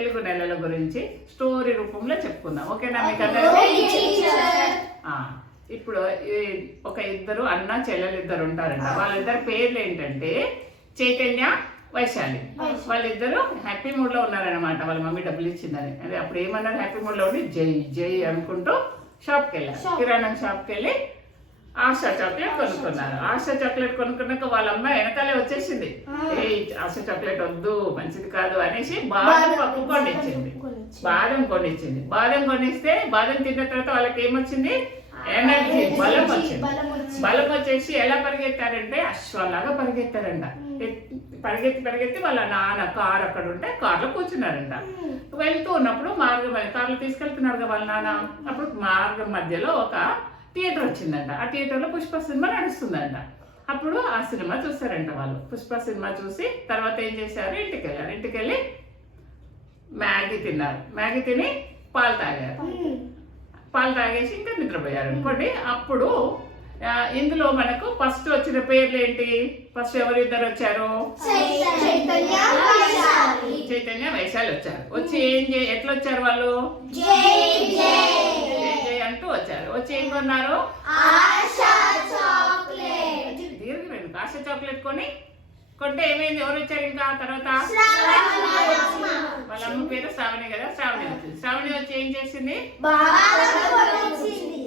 తెలుగు నెలల గురించి స్టోరీ రూపంలో చెప్పుకుందాం. ఓకేనా మీకు అందరికీ? ఇప్పుడు ఒక ఇద్దరు అన్న చెల్లెలు ఇద్దరు ఉంటారంట. వాళ్ళిద్దరు పేర్లు ఏంటంటే చైతన్య, వైశాలి. వాళ్ళిద్దరు హ్యాపీ మూడ్ లో ఉన్నారనమాట. వాళ్ళ మమ్మీ డబ్బులు ఇచ్చిందని. అదే అప్పుడు ఏమన్నారు, హ్యాపీ మూడ్ లో ఉండి జై జై అనుకుంటూ షాప్కి వెళ్ళారు. కిరాణా షాప్కి వెళ్ళి ఆశా చాక్లెట్ కొనుక్కున్నారు. ఆశా చాక్లెట్ కొనుక్కున్నాక వాళ్ళ అమ్మాయి వెనకాలే వచ్చేసింది. ఏ ఆశా చాక్లెట్ వద్దు, మంచిది కాదు అనేసి బాదం పప్పు కొనిచ్చింది. బాదం కొనిస్తే బాదం తిన్న తర్వాత వాళ్ళకి ఏమొచ్చింది, ఎనర్జీ, బలం వచ్చింది. బలం వచ్చేసి ఎలా పరిగెత్తారంటే అశ్వాలాగా పరిగెత్తారంట. పరిగెత్తి వాళ్ళ నాన్న కారు అక్కడ ఉంటే కార్లో కూర్చున్నారంట. వెళ్తూ ఉన్నప్పుడు కార్లో తీసుకెళ్తున్నాడు వాళ్ళ నాన్న. అప్పుడు మార్గం మధ్యలో ఒక థియేటర్ వచ్చిందంట. ఆ థియేటర్లో పుష్ప సినిమా నడుస్తుందంట. అప్పుడు ఆ సినిమా చూసారంట వాళ్ళు. పుష్ప సినిమా చూసి తర్వాత ఏం చేశారు, ఇంటికి వెళ్ళారు. ఇంటికి వెళ్ళి మ్యాగీ తిన్నారు. మ్యాగీ తిని పాలు తాగారు. పాలు తాగేసి ఇంకా నిద్రపోయారు అనుకోండి. అప్పుడు ఇందులో మనకు ఫస్ట్ వచ్చిన పేర్లు ఏంటి, ఫస్ట్ ఎవరిద్దరు వచ్చారు, చైతన్య, వైశాలి వచ్చారు. వచ్చి ఎట్లా వచ్చారు వాళ్ళు, అంటూ వచ్చారు. వచ్చి ఏం కొన్నారు, దీర్ఘ ఆశ చాక్లెట్ కొంటే ఏమైంది, ఎవరు వచ్చారు ఇంకా తర్వాత, వాళ్ళ అమ్మ పేరు శ్రావణి కదా, శ్రావణి వచ్చింది. శ్రావణి వచ్చి ఏం చేసింది,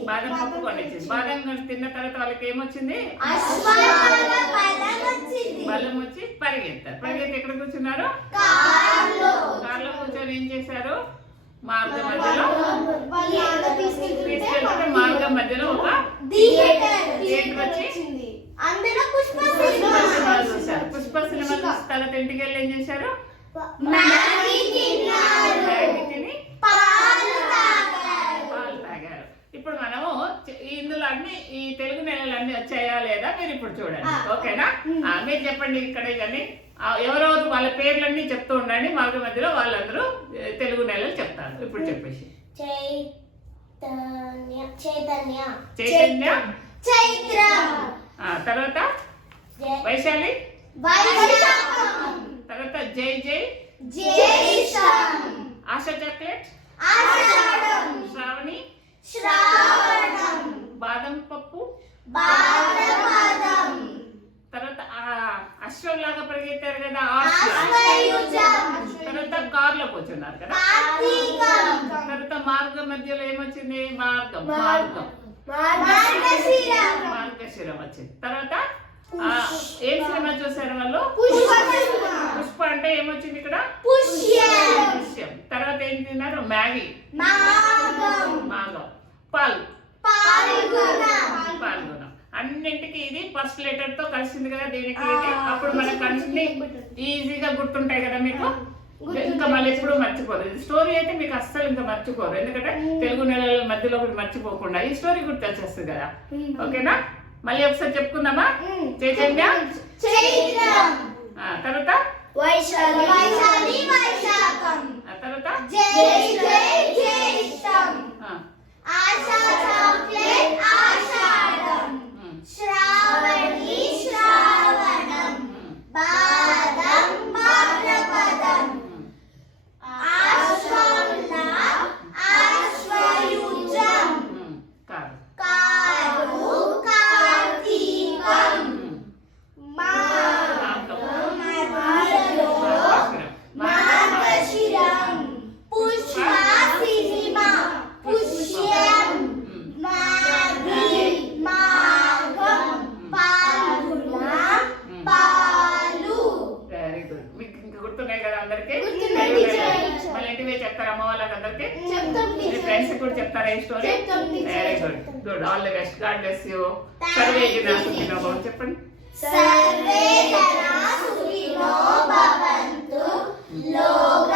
బాదం పప్పు కొనిచ్చింది. బాదం తిన్న తర్వాత వాళ్ళకి ఏమొచ్చింది, బలం వచ్చి పరిగెత్తి ఎక్కడ కూర్చున్నారు, కార్లో కూర్చొని ఏం చేశారు, మార్గం మధ్యలో ఒక థియేటర్ వచ్చి పుష్ప సినిమా చూసి తర్వాత ఇంటికి వెళ్ళి ఏం చేశారు, మ్యాగీ తిని పాలు తాగారు. ఇప్పుడు మనము ఇందులో అన్ని ఈ తెలుగు నెలలు అన్ని వచ్చాయా లేదా మీరు ఇప్పుడు చూడండి. ఓకేనా? మీరు చెప్పండి ఇక్కడ కానీ ఎవరెవరు వాళ్ళ పేర్లన్నీ చెప్తూ ఉండండి. మార్గ మధ్యలో వాళ్ళందరూ తెలుగు నెలలు చెప్తారు. ఇప్పుడు చెప్పేసి చైతన్య, తర్వాత వైశాలి, తర్వాత జై జై, ఆశా చాక్లెట్, శ్రావణి, బాదం పప్పు, తర్వాత అశ్వం లాగా పరిగెత్తారు కదా, తర్వాత కార్లో కూర్చున్నారు కదా. తర్వాత మార్గం మధ్యలో ఏమొచ్చింది, మార్గశిరం వచ్చింది. తర్వాత ఏం సినిమా చూసారు వాళ్ళు, పుష్ప అంటే ఏమొచ్చింది ఇక్కడ, పుష్యం. తర్వాత ఏం తిన్నారు, మ్యాగీ, పాల్గొనం. అన్నింటికి ఇది ఫస్ట్ లెటర్ తో కలిసింది కదా దీనికి. ఇది అప్పుడు మనకు అన్ని ఈజీగా గుర్తుంటాయి కదా మీకు. ఇంకా మళ్ళీ ఎప్పుడు మర్చిపోరు. ఇది స్టోరీ అయితే మీకు అస్సలు ఇంకా మర్చిపోరు. ఎందుకంటే తెలుగు నెలల మధ్యలో ఒకటి మర్చిపోకుండా ఈ స్టోరీ గుర్తు వచ్చేస్తుంది కదా. ఓకేనా? మళ్ళీ ఒకసారి చెప్పుకుందామా. చైతన్య, తర్వాత వైశాలి, తర్వాత ఆశా చాక్లెట్, ఆషాఢం, శ్రావణి, శ్రావణం, బాదం, భాద్రపదం, ఆశ్వంలా, ఆశ్వయుజం, కారు, కార్తీకం, మార్గశిరం, పుష్ప సినిమా, పుష్యం, మ్యాగీ, మార్గం, పాల్గొన, పాలు. Very good. మీకు ఇంకా గుర్తున్నాయి కదా అందరికి. మళ్ళీ ఇంటివే చెప్తారా అమ్మ వాళ్ళకి అందరికి, ఫ్రెండ్స్ కూడా చెప్తారా ఈ story. Very good. All the best. God bless you. Survey జనా సుఖినో భవంతు. చెప్పండి. సర్వే జనా సుఖినో భవంతు. లోక